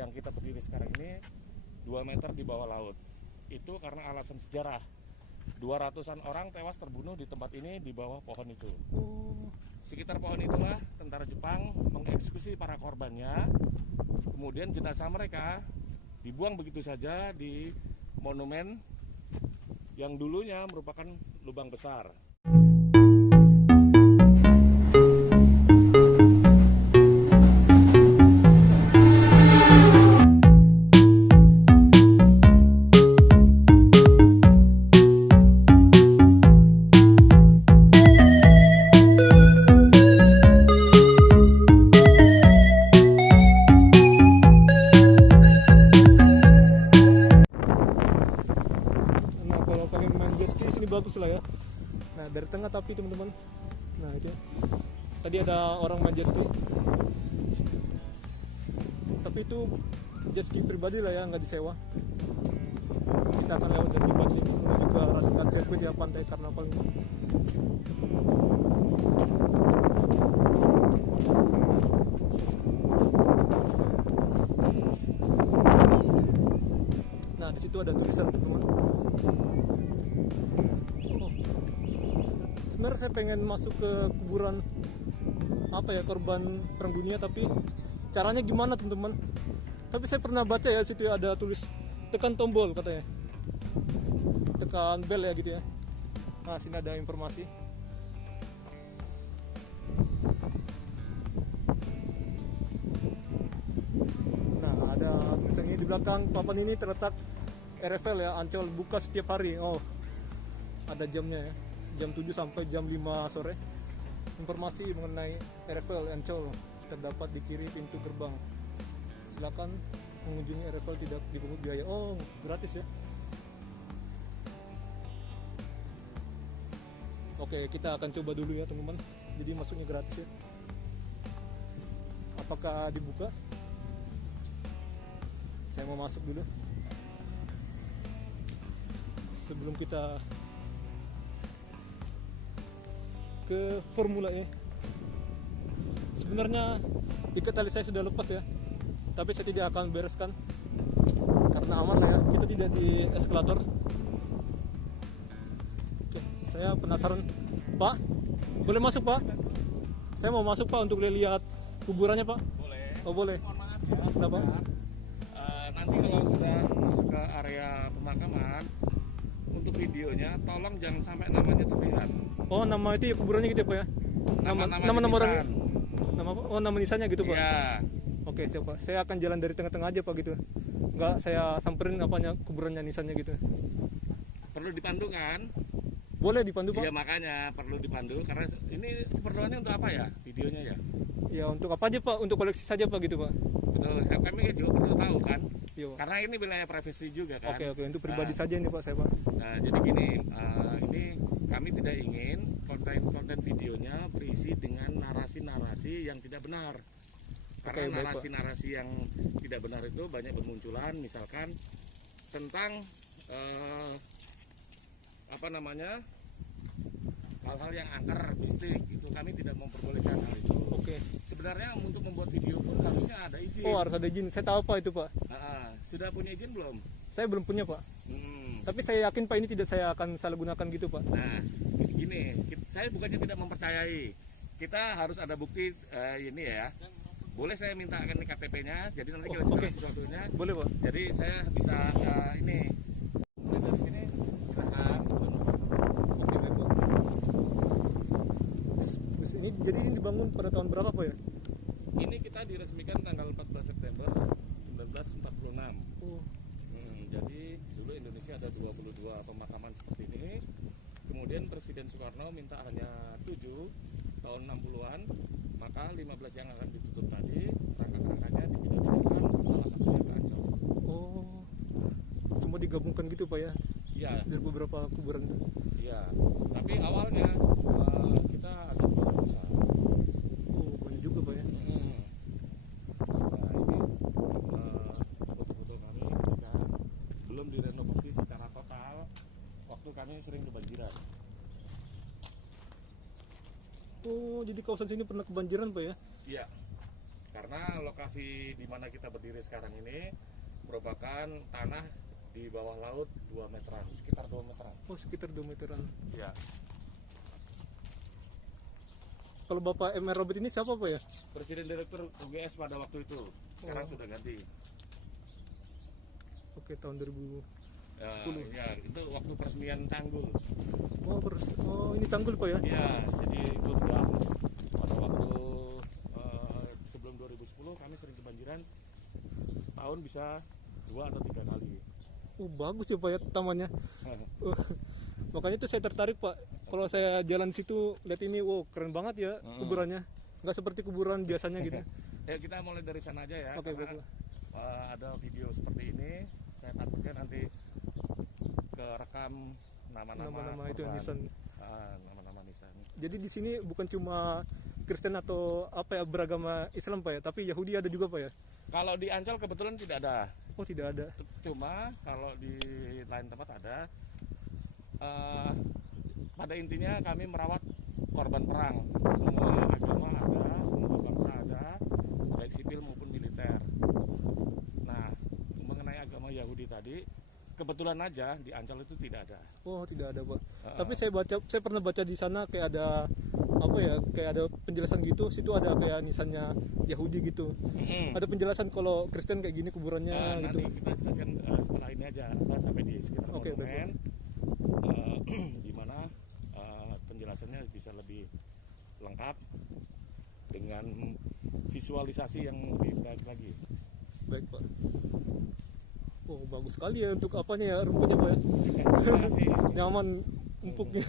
yang kita berdiri sekarang ini 2 meter di bawah laut. Itu karena alasan sejarah. 200-an orang tewas terbunuh di tempat ini di bawah pohon itu. Sekitar pohon itulah tentara Jepang mengeksekusi para korbannya. Kemudian jenazah mereka dibuang begitu saja di monumen yang dulunya merupakan lubang besar. Bagus lah ya. Nah dari tengah tapi teman-teman, nah itu tadi ada orang main jet ski, tapi itu jet ski pribadi lah ya, nggak disewa. Kita akan lewat jet ski menuju ke Rasakan Sirkuit ya, pantai Karnaval. Nah di situ ada tulisan teman-teman. Sebenarnya saya pengen masuk ke kuburan korban perang dunia, tapi caranya gimana teman-teman? Tapi saya pernah baca ya, situ ada tulis tekan tombol katanya, tekan bel ya gitu ya. Nah sini ada informasi. Nah ada tulisannya di belakang papan ini terletak RFL ya, Ancol buka setiap hari. Oh ada jamnya ya, jam 7 sampai jam 5 sore. Informasi mengenai RFL Ancol terdapat di kiri pintu gerbang. Silakan mengunjungi RFL, tidak dipungut biaya. Oh, gratis ya. Oke, kita akan coba dulu ya teman-teman. Jadi masuknya gratis ya. Apakah dibuka? Saya mau masuk dulu. Sebelum kita ke Formula E. Sebenarnya ikat tali saya sudah lepas ya, tapi saya tidak akan bereskan karena aman lah ya, kita tidak di eskalator. Oke, saya penasaran. Pak, boleh masuk Pak? Saya mau masuk Pak untuk lihat kuburannya Pak. Boleh. Oh boleh. Mohon maaf ya. Kenapa? Nanti kalau sudah masuk ke area pemakaman, untuk videonya tolong jangan sampai namanya terlihat. Oh nama itu ya kuburannya gitu ya Pak ya? Nama orang. Nama apa? Oh nama nisannya gitu Pak? Iya. Oke siap Pak. Saya akan jalan dari tengah-tengah aja Pak gitu. Enggak saya samperin apanya kuburannya, nisannya gitu. Perlu dipandu kan? Boleh dipandu Pak? Iya makanya perlu dipandu karena ini keperluannya untuk apa ya videonya ya? Ya untuk apa aja Pak? Untuk koleksi saja Pak gitu Pak? Betul, kami juga perlu tahu kan? Iya. Karena ini wilayah privasi juga kan? Oke, untuk pribadi saja ini Pak saya Pak. Nah jadi gini, ini kami tidak ingin konten videonya berisi dengan narasi-narasi yang tidak benar. Karena Oke, baik, narasi-narasi yang tidak benar itu banyak bermunculan, misalkan tentang hal-hal yang angker, mistik, itu kami tidak memperbolehkan hal itu. Oke. Sebenarnya untuk membuat video pun harusnya ada izin. Oh harus ada izin, saya tahu Pak itu Pak. Sudah punya izin belum? Saya belum punya Pak. Tapi saya yakin Pak ini tidak saya akan salah gunakan gitu Pak. Nah gini, saya bukannya tidak mempercayai, kita harus ada bukti ini ya. Boleh saya mintakan KTP-nya, jadi nanti kita Oke. sesuatunya. Boleh Pak. Jadi saya bisa ini dari sini silakan. Oke baik Pak. Terus ini jadi ini dibangun pada tahun berapa Pak ya? Ini kita diresmikan tanggal 14 September 1946. Oh. Jadi dulu Indonesia ada 22 pemakaman seperti ini. Kemudian Presiden Soekarno minta hanya 7 tahun 60-an, maka 15 yang akan ditutup tadi rangka-rangkanya dipindah-pindahkan, salah satunya ke Ancol. Oh. Semua digabungkan gitu Pak ya? Iya. Dari beberapa kuburan. Iya. Tapi awalnya kita ada 2 besar. Oh banyak juga Pak ya? Nah ini foto-foto kami ketika belum direnovasi secara total, waktu kami sering kebanjiran. Oh jadi kawasan sini pernah kebanjiran Pak ya? Iya. Karena Karena lokasi di mana kita berdiri sekarang ini merupakan tanah di bawah laut 2 meteran, sekitar 2 meteran. Oh, sekitar 2 meteran. Ya, Kalau Bapak MR Robert ini siapa Pak ya? Presiden Direktur UGS pada waktu itu. Sekarang sudah ganti. Oke, tahun 2000. Ya, 10. ya, itu waktu peresmian tanggul. Oh, ini tanggul Pak ya? Ya, jadi itu dam. Pada waktu sebelum 2010 kami sering kebanjiran, setahun bisa 2 atau 3 kali. Bagus ya Pak ya tamannya. Makanya itu saya tertarik Pak. Kalau saya jalan situ lihat ini, wow keren banget ya kuburannya. Nggak seperti kuburan biasanya gitu. Ya, kita mulai dari sana aja ya. Oke, karena, baiklah. ada video seperti ini, saya takutnya nanti kerekam Nama-nama itu yang korban. nisan. Nama-nama nisan. Jadi di sini bukan cuma Kristen atau apa ya beragama Islam Pak ya, tapi Yahudi ada juga Pak ya? Kalau di Ancol kebetulan tidak ada. Oh tidak ada. Cuma kalau di lain tempat ada. Pada intinya kami merawat korban perang. Semua agama ada, semua bangsa ada, baik sipil maupun militer. Nah, mengenai agama Yahudi tadi, kebetulan aja di Ancol itu tidak ada. Oh tidak ada Pak. Tapi saya pernah baca di sana kayak ada apa ya, kayak ada penjelasan gitu. Situ ada kayak nisannya Yahudi gitu. Ada penjelasan kalau Kristen kayak gini kuburannya gitu. Nanti kita jelaskan setelah ini aja, kita sampai di sekitar Oke, monumen, di mana penjelasannya bisa lebih lengkap dengan visualisasi yang lebih baik lagi. Baik Pak. Oh bagus sekali ya untuk apanya ya rumputnya Pak ya. Terima kasih. Nyaman empuknya.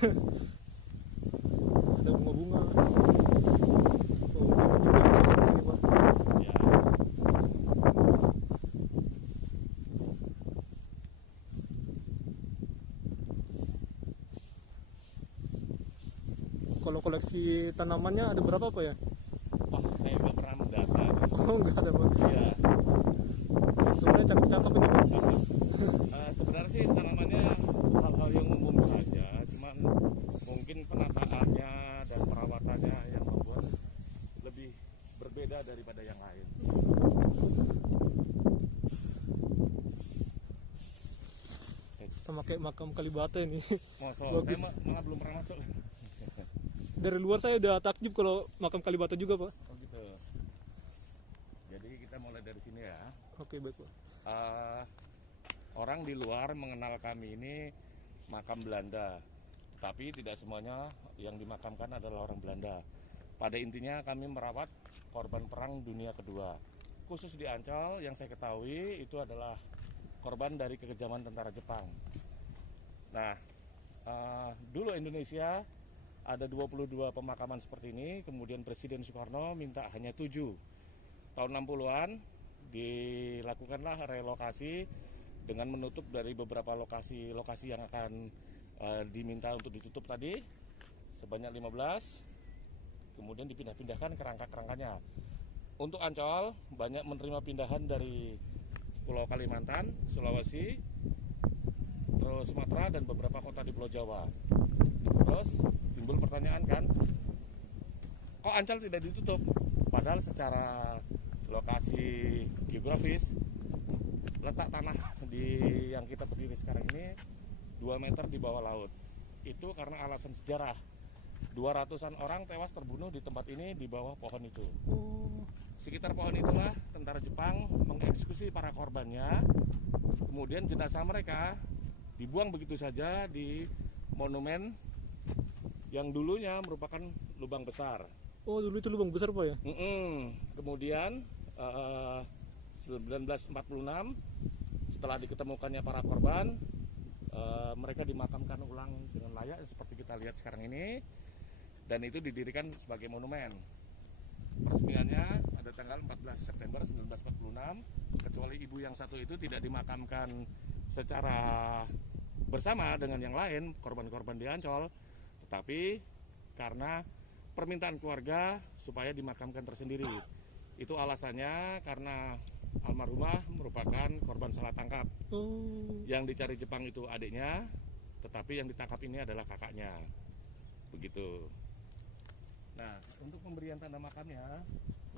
Ada bunga-bunga. Oh, suasana sini Pak. Ya. Kalau koleksi tanamannya ada berapa Pak ya? Wah, saya nggak pernah mendata. Oh nggak ada Pak. Ya. Sebenarnya cakep-cakep ini Pak. Sebenarnya sih tanamannya hal-hal yang umum saja, cuman mungkin penataannya dan perawatannya yang membuat lebih berbeda daripada yang lain. Sama kayak makam Kalibata ini. Masuk, Bagus. saya malah belum pernah masuk. Dari luar saya udah takjub kalau makam Kalibata juga Pak. Oh gitu. Jadi kita mulai dari sini ya. Oke baik Pak. Orang di luar mengenal kami ini makam Belanda, tapi tidak semuanya yang dimakamkan adalah orang Belanda. Pada intinya kami merawat korban perang dunia kedua. Khusus di Ancol yang saya ketahui itu adalah korban dari kekejaman tentara Jepang. Nah, dulu Indonesia ada 22 pemakaman seperti ini, kemudian Presiden Soekarno minta hanya 7. Tahun 60-an dilakukanlah relokasi dengan menutup dari beberapa lokasi yang akan diminta untuk ditutup tadi sebanyak 15, kemudian dipindah-pindahkan kerangka-kerangkanya. Untuk Ancol banyak menerima pindahan dari Pulau Kalimantan, Sulawesi, terus Sumatera dan beberapa kota di Pulau Jawa. Terus timbul pertanyaan kan, kok Ancol tidak ditutup? Padahal secara lokasi geografis letak tanah yang kita berdiri sekarang ini 2 meter di bawah laut. Itu karena alasan sejarah. 200-an orang tewas terbunuh di tempat ini di bawah pohon itu. Sekitar pohon itulah tentara Jepang mengeksekusi para korbannya. Kemudian jenazah mereka dibuang begitu saja di monumen yang dulunya merupakan lubang besar. Oh dulu itu lubang besar Pak ya? Kemudian 1946 setelah diketemukannya para korban, mereka dimakamkan ulang dengan layak seperti kita lihat sekarang ini, dan itu didirikan sebagai monumen. Peresmiannya ada tanggal 14 September 1946, kecuali ibu yang satu itu tidak dimakamkan secara bersama dengan yang lain korban-korban di Ancol, tetapi karena permintaan keluarga supaya dimakamkan tersendiri. Itu alasannya karena almarhumah merupakan korban salah tangkap. Yang dicari Jepang itu adiknya, tetapi yang ditangkap ini adalah kakaknya. Begitu. Nah, untuk pemberian tanda makamnya,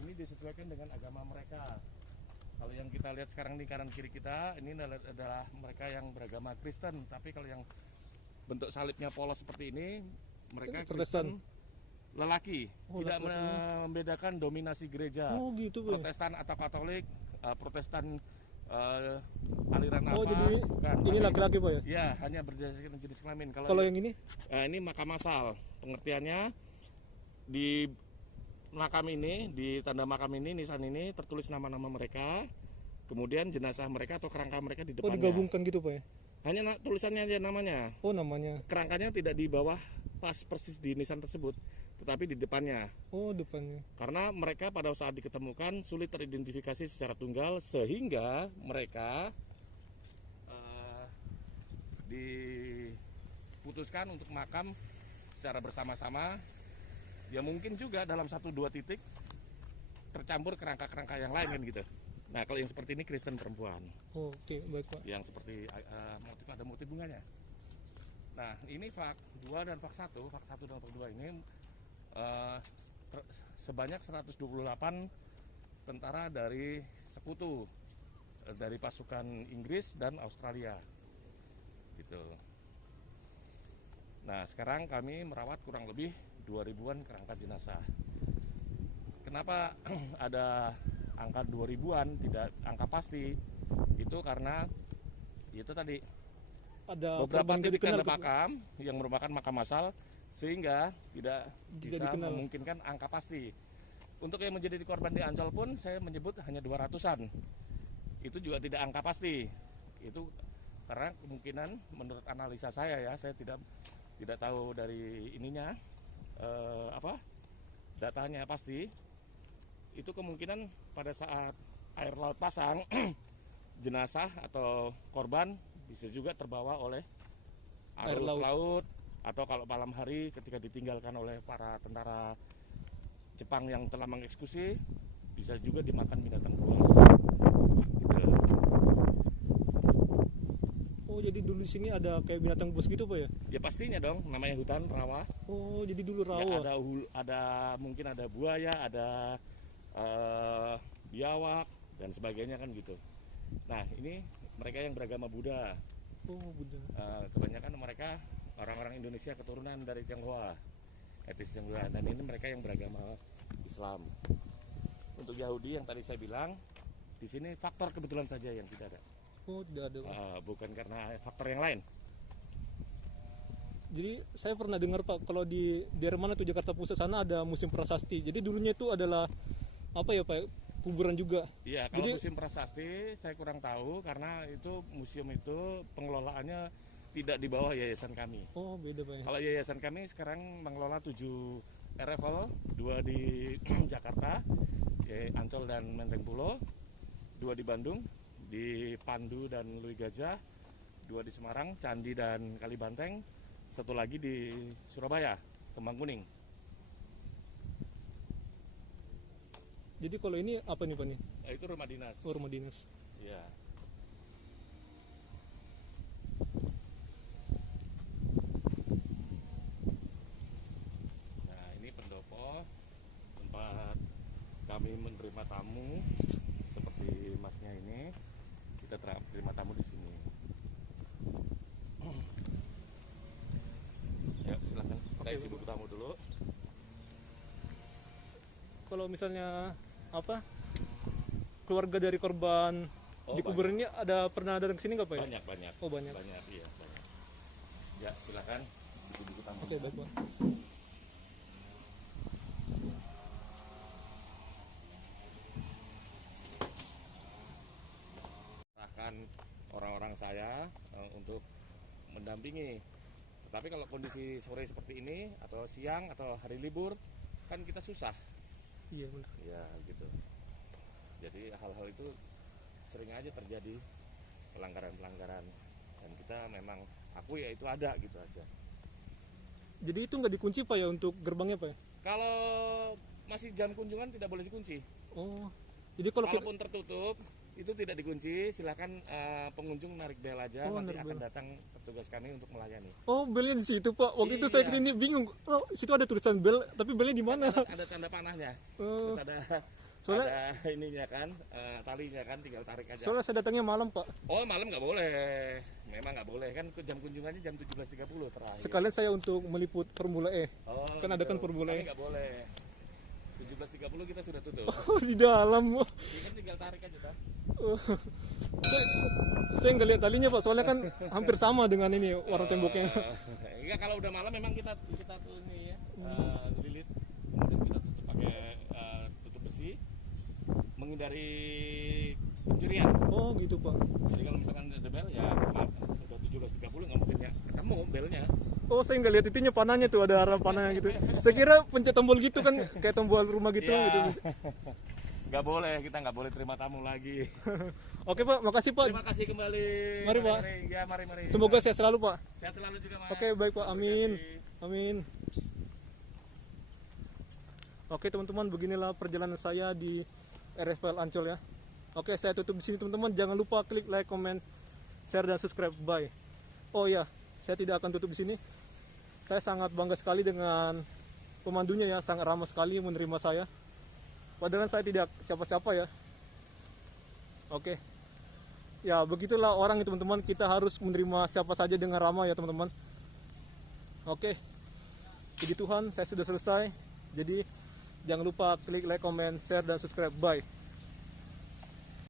ini disesuaikan dengan agama mereka. Kalau yang kita lihat sekarang di kanan kiri kita, ini adalah mereka yang beragama Kristen. Tapi kalau yang bentuk salibnya polos seperti ini, mereka Protestan. Kristen lelaki. Tidak membedakan dominasi gereja. Oh gitu Pak. Protestan atau Katolik, Protestan aliran apa? Oh jadi Bukan. ini laki-laki Pak ya? Ya, hanya berdasarkan jenis kelamin. Kalau yang ini? Ini makam massal. Pengertiannya di makam ini, di tanda makam ini, nisan ini tertulis nama-nama mereka, kemudian jenazah mereka atau kerangka mereka di Oh depannya. digabungkan gitu Pak ya? Hanya tulisannya aja namanya. Oh namanya. Kerangkanya tidak di bawah pas persis di nisan tersebut, tetapi di depannya. Oh depannya. Karena mereka pada saat diketemukan sulit teridentifikasi secara tunggal, sehingga mereka diputuskan untuk makam secara bersama-sama. Ya mungkin juga dalam 1-2 titik tercampur kerangka-kerangka yang lain kan gitu. Nah kalau yang seperti ini Kristen perempuan. Oh, oke baik Pak. Yang seperti motif, ada motif bunganya. Nah ini fak 2 dan fak 1 dan fak 2 ini sebanyak 128 tentara dari sekutu, dari pasukan Inggris dan Australia gitu. Nah sekarang kami merawat kurang lebih 2000-an kerangka jenazah. Kenapa ada angka 2000-an, tidak angka pasti? Itu karena itu tadi Ada beberapa korban titik dikenal tanda makam yang merupakan makam massal, sehingga tidak bisa dikenal. memungkinkan angka pasti. Untuk yang menjadi korban di Ancol pun saya menyebut hanya 200-an. Itu juga tidak angka pasti. Itu karena kemungkinan menurut analisa saya ya, saya tidak tahu dari ininya datanya pasti. Itu kemungkinan pada saat air laut pasang jenazah atau korban bisa juga terbawa oleh Air arus laut. laut, atau kalau malam hari ketika ditinggalkan oleh para tentara Jepang yang telah mengeksekusi, bisa juga dimakan binatang buas gitu. Oh jadi dulu di sini ada kayak binatang buas gitu Pak ya? Ya pastinya dong, namanya hutan rawa. Oh jadi dulu Ya, rawa. ada mungkin ada buaya, ada biawak dan sebagainya kan gitu. Nah ini mereka yang beragama Buddha. Oh Buddha. Kebanyakan mereka orang-orang Indonesia keturunan dari Tionghoa, etnis Tionghoa, dan ini mereka yang beragama Islam. Untuk Yahudi yang tadi saya bilang, di sini faktor kebetulan saja yang tidak ada. Oh tidak ada Pak. Bukan karena faktor yang lain. Jadi saya pernah dengar Pak kalau di daerah mana tuh Jakarta Pusat sana ada musim prasasti. Jadi dulunya itu adalah apa ya Pak? Kuburan juga. Iya, kalau Jadi- museum prasasti saya kurang tahu karena itu museum itu pengelolaannya tidak di bawah yayasan kami. Oh beda Pak ya. Kalau yayasan kami sekarang mengelola 7 RFL, 2 di Jakarta, Ancol dan Menteng Pulo, 2 di Bandung, di Pandu dan Lui Gajah, 2 di Semarang, Candi dan Kalibanteng, 1 lagi di Surabaya, Kembang Kuning. Jadi kalau ini apa nih Pak nih? Itu rumah dinas. Oh rumah dinas. Iya. Nah ini pendopo, tempat kami menerima tamu seperti masnya ini. Kita terima tamu di sini. Ya silakan. Kita isi buku tamu dulu. Kalau misalnya apa? Keluarga dari korban Oh, di kuburan ini ada pernah datang ke sini nggak Pak ya? Banyak. Oh banyak. Banyak, iya banyak. Ya silakan isi buku tamu. Oke baik Pak. Serahkan orang-orang saya untuk mendampingi. Tetapi kalau kondisi sore seperti ini atau siang atau hari libur kan kita susah. Iya benar. Ya gitu. Jadi hal-hal itu sering aja terjadi, pelanggaran-pelanggaran, dan kita memang akui ya itu ada gitu aja. Jadi itu nggak dikunci Pak ya untuk gerbangnya Pak ya? Kalau masih jam kunjungan tidak boleh dikunci. Oh. Jadi kalau kita, Kalaupun tertutup itu tidak dikunci, silakan pengunjung narik bel aja, Oh, nanti narik akan bel. datang petugas kami untuk melayani. oh belnya di situ Pak. Waktu itu saya Iya. kesini bingung. Oh situ ada tulisan bel, tapi belnya di mana? Ada tanda panahnya. Oh, Terus ada Soalnya- ada ininya kan, talinya kan, tinggal tarik aja. Soalnya saya datangnya malam Pak. Oh malam nggak boleh, memang nggak boleh kan, jam kunjungannya jam 17.30 terakhir. Sekalian saya untuk meliput Formula E. Oh, Kan ada kan Formula tapi E. nggak boleh. 17.30 kita sudah tutup. Oh, di dalam. Ini kan tinggal tarik aja kan. Saya nggak lihat talinya Pak, soalnya kan hampir sama dengan ini warna temboknya. Enggak, kalau udah malam memang kita tuh ini ya, lilit, kemudian kita tutup pakai tutup besi, menghindari pencurian. Oh gitu Pak. Jadi kalau misalkan ada bel ya udah 17.30 nggak mungkin ya ketemu belnya. Oh saya nggak lihat itunya panahnya tuh, ada arah panahnya gitu. Saya kira pencet tombol gitu kan, kayak tombol rumah gitu. Iya. Gitu. Nggak boleh, kita nggak boleh terima tamu lagi. Oke Pak, makasih Pak. Terima kasih kembali. Mari, Pak. Ya, mari. Semoga sehat selalu Pak. Sehat selalu juga Mas. Oke baik Pak, amin. Terima kasih. Amin. Oke teman-teman, beginilah perjalanan saya di RFL Ancol ya. Oke, saya tutup di sini teman-teman. Jangan lupa klik like, comment, share dan subscribe. Bye. Oh ya, saya tidak akan tutup di sini. Saya sangat bangga sekali dengan pemandunya ya, sangat ramah sekali menerima saya. Padahal saya tidak siapa-siapa ya. Oke. Ya, begitulah orang itu teman-teman. Kita harus menerima siapa saja dengan ramah ya teman-teman. Oke. Puji Tuhan, saya sudah selesai. Jadi jangan lupa klik like, comment, share dan subscribe. Bye.